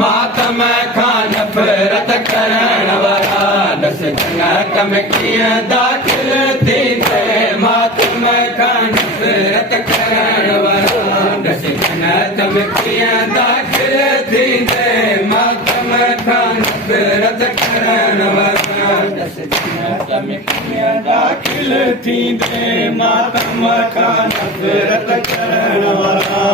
मातम खां नफ़रत करण वारा दस जन्नत में कीअं दाख़िल थींदे मातम खां नफ़रत करण वारा दस जन्नत में कीअं दाख़िल थींदे मातम खां नफ़रत करण वारा दस जन्नत में कीअं दाख़िल थींदे मातम खां नफ़रत करण वारा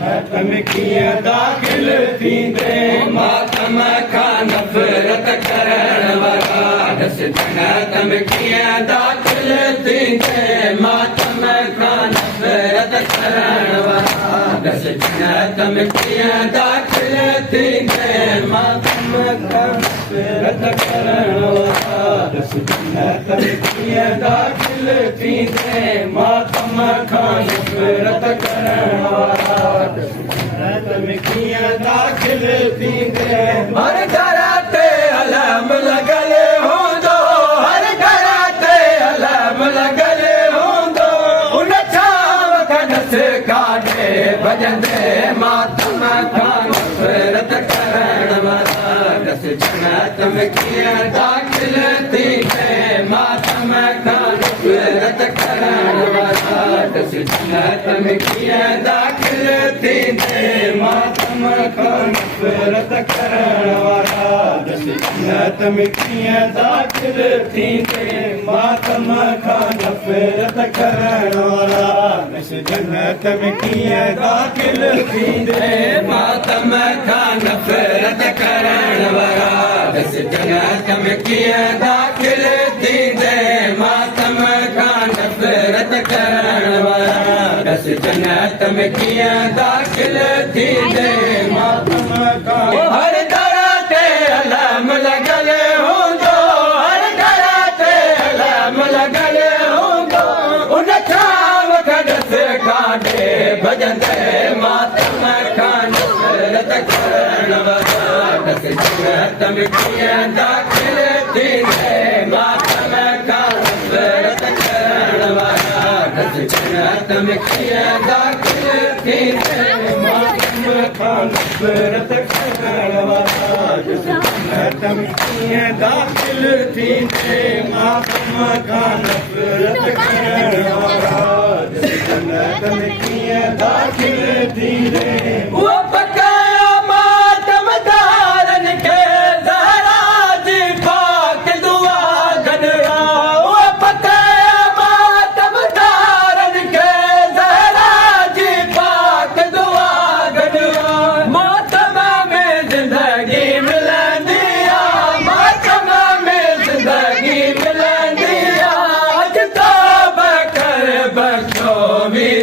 जन्नत में कीअं दाख़िल थींदे मातम खां नफ़रत करण वारा दस जन्नत में कीअं दाख़िल थींदे मातम खां नफ़रत करण वारा दस जन्नत में कीअं दाख़िल थींदे मातम खां नफ़रत करण वारा दस जन्नत में कीअं दाख़िल थींदे मातम खां नफ़रत करण वारा जन्नत में कीअं दाख़िल थींदे हर घर ते अलम लॻल हूंदो हर घर ते अलम लॻल हूंदो उन छांव खॾस काढे भॼंदे मातम खां नफ़रत करण वारा दस जन्नत में कीअं दाख़िल थींदे मातम खां नफ़रत करण वारा दस जन्नत में कीअं दाख़िल थींदे मातम खां नफ़रत करण वारा दस जन्नत में कीअं दाख़िल थींदे मातम खां नफ़रत करण वारा दस जन्नत में कीअं दाख़िल थींदे मातम खां नफ़रत करण वारा दस जन्नत में कीअं दाख़िल थींदे मातम खां नफ़रत करण वारा दस जन्नत में कीअं दाख़िल थींदे मातम खां हर दर ते अलम लॻल हूंदो हर दर ते अलम लॻल हूंदो उन छांव खॾस काढे भॼंदे मातम खां नफ़रत करण वारा दस जन्नत में कीअं दाख़िल थींदे मातम खां नफ़रत करण वारा दस जन्नत में कीअं दाख़िल थींदे मातम खां नफ़रत करण वारा दस जन्नत में कीअं दाख़िल थींदे मातम खां नफ़रत करण वारा दस जन्नत में कीअं दाख़िल थींदे उहो पकाया मातमदारन खे ज़हरा जी पाक दुआ गॾिया उहो पकाया मातमदारन खे ज़हरा जी पाक दुआ गॾिया मातम में ज़िंदगी मिलंदी आहे मातम में ज़िंदगी मिलंदी आहे अॼु तौबा कर बख़्शो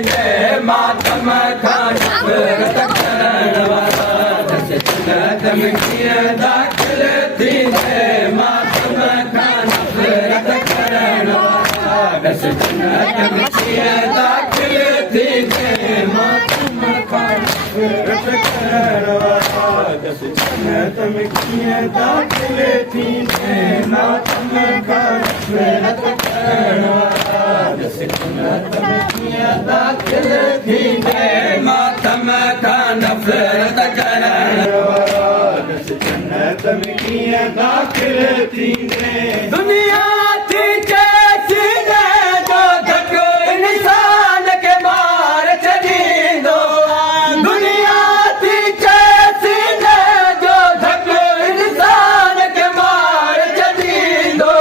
दे मातम खां नफ़रत करण वारा दस जन्नत में कीअं दाख़िल थींदे मातम खां नफ़रत करण वारा दस जन्नत में कीअं दाख़िल थींदे मातम खां नफ़रत करण वारा दस जन्नत में कीअं दाख़िल थींदे मातम खां नफ़रत करण वारा दस जन्नत में कीअं दाख़िल थींदे मातम खां नफ़रत करण वारा दस जन्नत में कीअं दाख़िल थींदे दुनिया थी सीने जो धक इंसान खे मार छॾींदो दुनिया थी सीने जो धक इंसान खे मार छॾींदो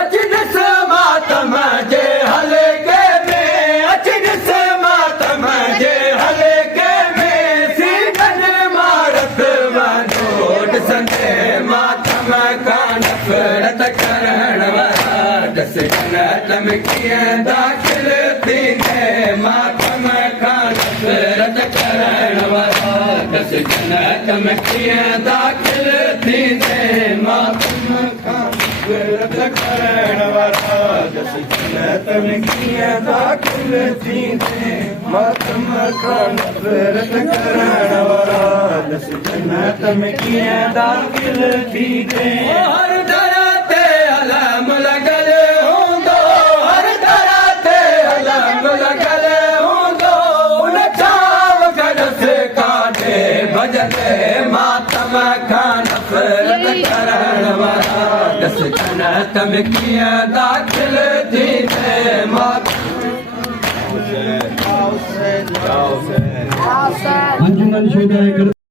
अच ॾिस मातम जे हलके में अच ॾिस मातम जे हलके में सीधन मारत वञो ॾिसंदे मातम खां नफ़रत करण वारा दस जन्नत में कीअं दाख़िल थींदे मातम खां नफ़रत करण वारा दस जन्नत में कीअं दाख़िल थींदे मातम खां नफ़रत करण वारा दस जन्नत में कीअं दाख़िल थींदे मातम खां नफ़रत करण वारा दस जन्नत में कीअं दाख़िल थींदे हर दर ते अलम लॻल हूंदो हर दर ते अलम लॻल हूंदो उन छाव गॾु काढे भॼंदे मातम खां नफ़रत करण वारा दस जन्नत में कीअं दाख़िल थींदे अंजुमन शोधा